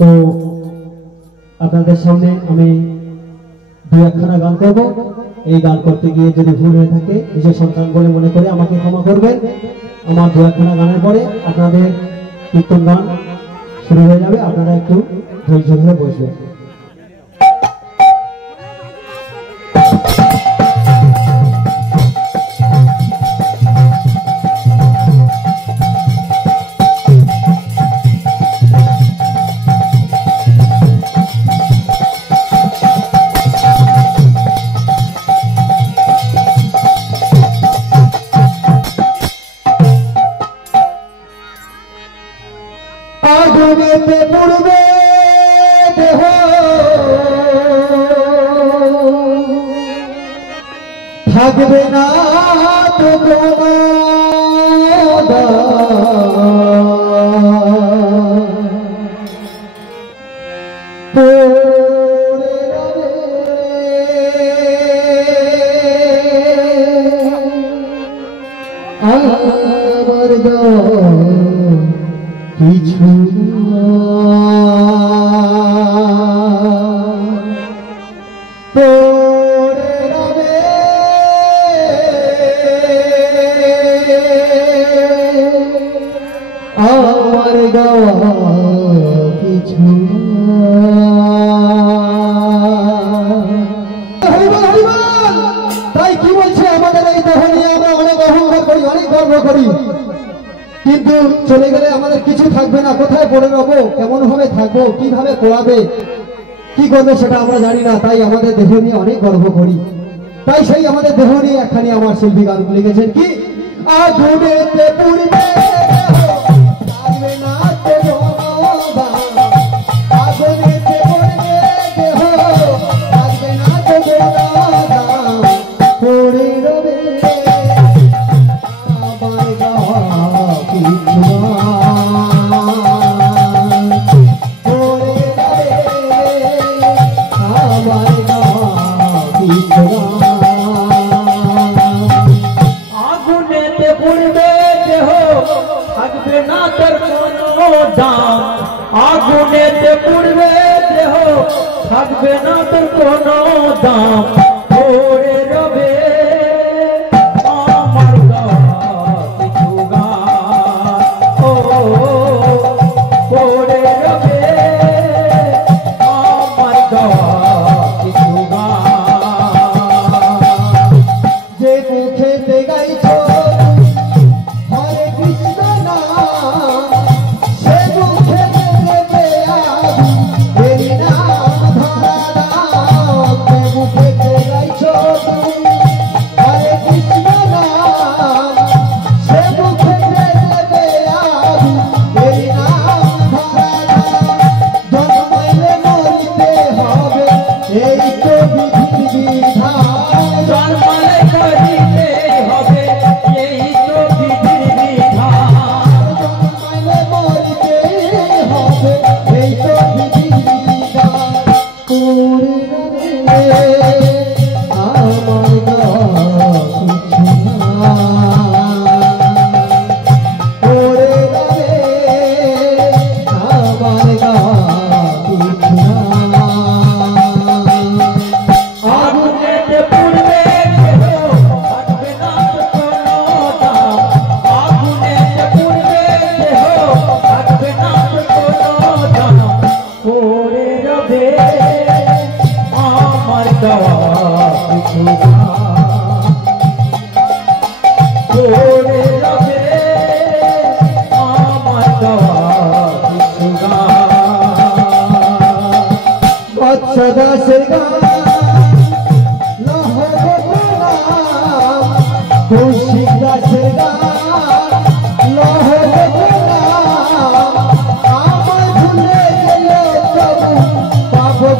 তো আপনাদের সামনে আমি দু একখানা গান করব। এই গান করতে গিয়ে যদি ভুল হয়ে থাকে নিজের সন্তান বলে মনে করে আমাকে ক্ষমা করবেন। আমার দু একখানা গানের পরে আপনাদের কীর্তন গান শুরু হয়ে যাবে, আপনারা একটু ধৈর্য ধরে বসবেন। আগুনেতে পুড়বে দেহ থাকবে না তো কোনো আমার কিছু পড়ে রবে আমার গাওয়া কিছু তাই কি বলছে আমাদের এই দেহ নিয়ে আমরা অনেক অহংকার করি, অনেক গর্ব করি, কিন্তু চলে গেলে আমাদের কিছু থাকবে না। কোথায় পড়ে রবো, কেমন ভাবে থাকবো, কিভাবে পড়াবে, কি করবে সেটা আমরা জানি না। তাই আমাদের দেহ নিয়ে অনেক গর্ব করি। তাই সেই আমাদের দেহ নিয়ে একখানি আমার শিল্পী গান লিখেছেন কি, আগুনেতে পুড়বে থাকবে না তো কোনো আগুনেতে পুড়বে দেহ থাকবে না তো কোনো পড়ে রবে আমার গাওয়া কিছু আগুনেতে পুড়বে দেহ থাকবে না তোর কোনো দাম, আগুনেতে পুড়বে দেহ থাকবে না তোর কোনো দাম, পড়ে রবে আমার গাওয়া কিছু গান, ও পড়ে রবে আমার গাওয়া কিছু গান। যে মুখেতে গাইছো হরে কৃষ্ণ নাম, সে মুখেতে দেবে আবি নাম ধরা নাম। যে মুখেতে গাইছো হরে কৃষ্ণ নাম, সে মুখেতে দেবে আবি নাম ধরা নাম। জন্মাইলে মরিতে হবে এই তো বিধির বিধান, জন্মালে করিতে হবে এই তো বিধির বিধান, জন্মাইলে মরিতে হবে এই তো বিধির বিধান। পড়ে রবে আমার গাওয়া কিছু না, পড়ে রবে আমার গাওয়া কিছু না। আগুনেতে পুড়বে দেহ থাকবে না তোর কোনো দাম, আগুনেতে পুড়বে দেহ থাকবে না তোর কোনো দাম, পড়ে রবে আমার গাওয়া কিছু গান, পড়ে রবে আমার গাওয়া কিছু গান। বাচ্চা দাসের গান লহবতনাম, কৌশিক দাসের গান লহবতনাম। আমায় ভুলে গেলে তবু পাবো